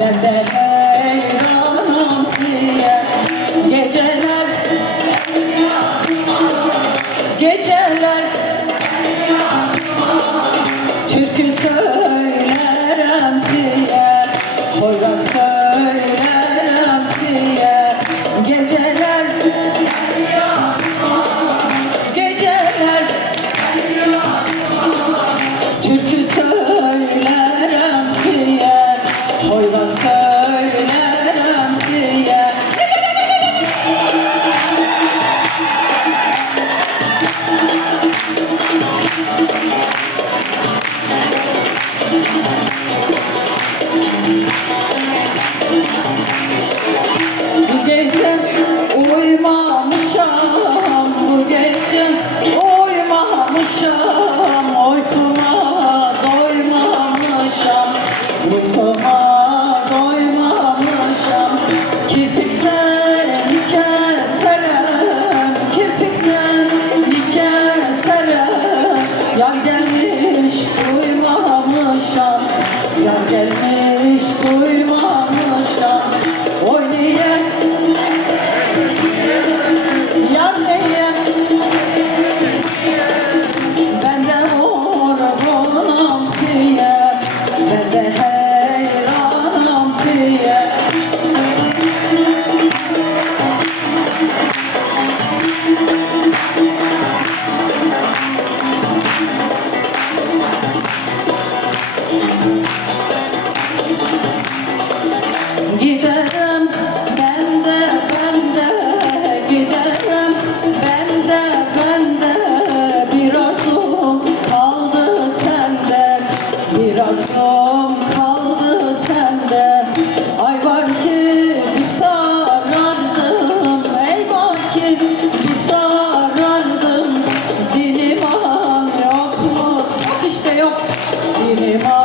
Ben de heyranım size. Geceler türkü söylerim size, hoyrat söylerim size. Geceler türkü söylerim size, hoyrat söylerim size. Bu gece uyumamışam, bu gece uyumamışam, uykuma doymamışam, uykuma doymamışam. Kirpik seni keserem, kirpik seni keserem. Yar gelmiş duymamışam, yar gelmiş duymamışam. Oy niye, yar niye, ben de vurgunum siye, ben de heyranım siye. Giderim ben de giderim ben de bir arzum kaldı sende, bir arzum kaldı sende. Ay var ki bir sarardım, ey var ki bir sarardım. Dilim an yok mu? Bak işte yok. Dilim an